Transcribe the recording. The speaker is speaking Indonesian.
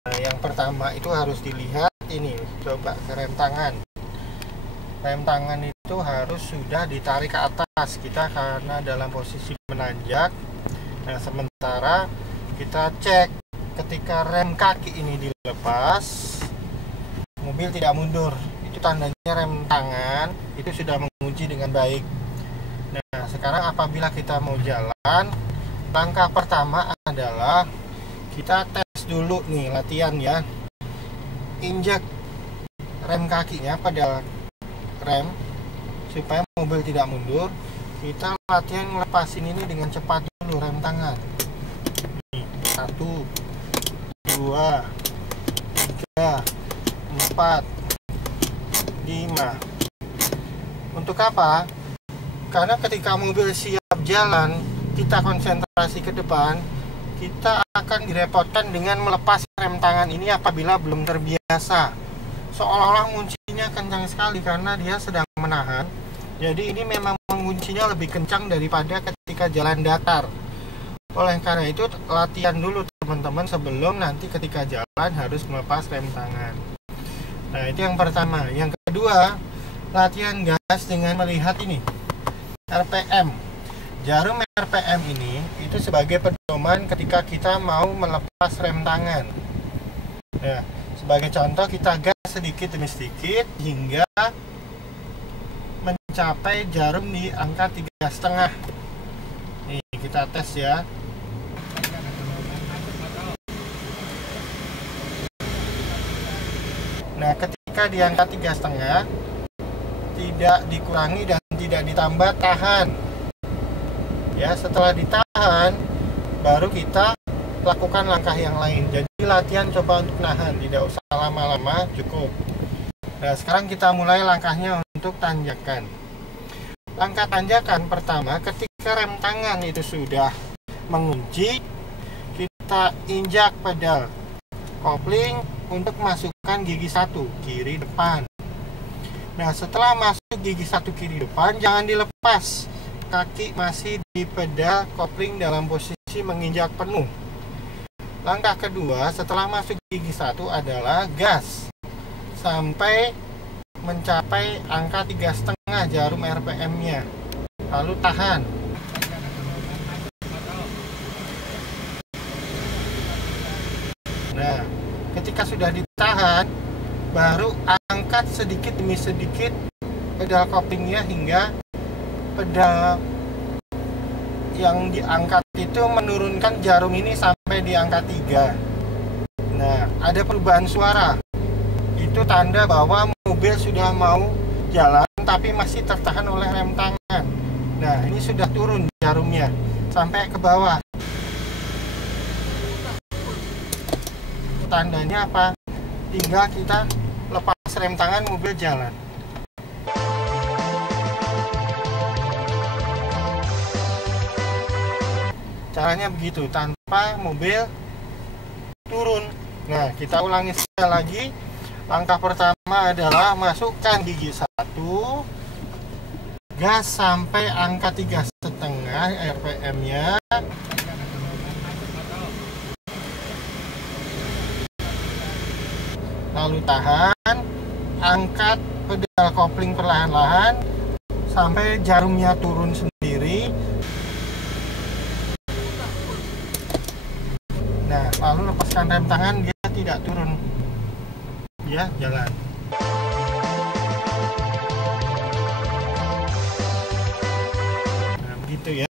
Nah, yang pertama itu harus dilihat ini, coba rem tangan. Rem tangan itu harus sudah ditarik ke atas kita karena dalam posisi menanjak. Nah, sementara kita cek ketika rem kaki ini dilepas, mobil tidak mundur. Itu tandanya rem tangan itu sudah mengunci dengan baik. Nah, sekarang apabila kita mau jalan, langkah pertama adalah kita tes dulu nih, latihan ya. Injak rem kakinya pada rem supaya mobil tidak mundur. Kita latihan ngelepasin ini dengan cepat dulu rem tangan. Nih, 1, 2, 3, 4, 5. Untuk apa? Karena ketika mobil siap jalan, kita konsentrasi ke depan, kita akan direpotkan dengan melepas rem tangan ini apabila belum terbiasa. Seolah-olah kuncinya kencang sekali karena dia sedang menahan. Jadi ini memang menguncinya lebih kencang daripada ketika jalan datar. Oleh karena itu latihan dulu teman-teman sebelum nanti ketika jalan harus melepas rem tangan. Nah, itu yang pertama. Yang kedua, latihan gas dengan melihat ini RPM. Jarum RPM ini itu sebagai pedoman ketika kita mau melepas rem tangan. Nah, sebagai contoh kita gas sedikit demi sedikit hingga mencapai jarum di angka 3,5. Nih kita tes ya. Nah, ketika di angka 3,5 tidak dikurangi dan tidak ditambah, tahan. Ya, setelah ditahan baru kita lakukan langkah yang lain. Jadi latihan coba untuk nahan, tidak usah lama-lama, cukup. Nah, sekarang kita mulai langkahnya untuk tanjakan. Langkah tanjakan pertama, ketika rem tangan itu sudah mengunci, kita injak pedal kopling untuk masukkan gigi 1 kiri depan. Nah, setelah masuk gigi 1 kiri depan, jangan dilepas. Kaki masih di pedal kopling dalam posisi menginjak penuh. Langkah kedua, setelah masuk gigi 1 adalah gas sampai mencapai angka 3,5 jarum RPM-nya. Lalu tahan. Nah, ketika sudah ditahan, baru angkat sedikit demi sedikit pedal koplingnya hingga pedal yang diangkat itu menurunkan jarum ini sampai di angka 3. Nah, ada perubahan suara. Itu tanda bahwa mobil sudah mau jalan tapi masih tertahan oleh rem tangan. Nah, ini sudah turun jarumnya sampai ke bawah. Tandanya apa? Tinggal kita lepas rem tangan, mobil jalan. Caranya begitu, tanpa mobil turun. Nah, kita ulangi sekali lagi. Langkah pertama adalah masukkan gigi 1, gas sampai angka 3,5 RPM-nya. Lalu tahan, angkat pedal kopling perlahan-lahan sampai jarumnya turun sendiri. Nah, lalu lepaskan rem tangan, dia tidak turun. Ya, jalan. Nah, begitu ya.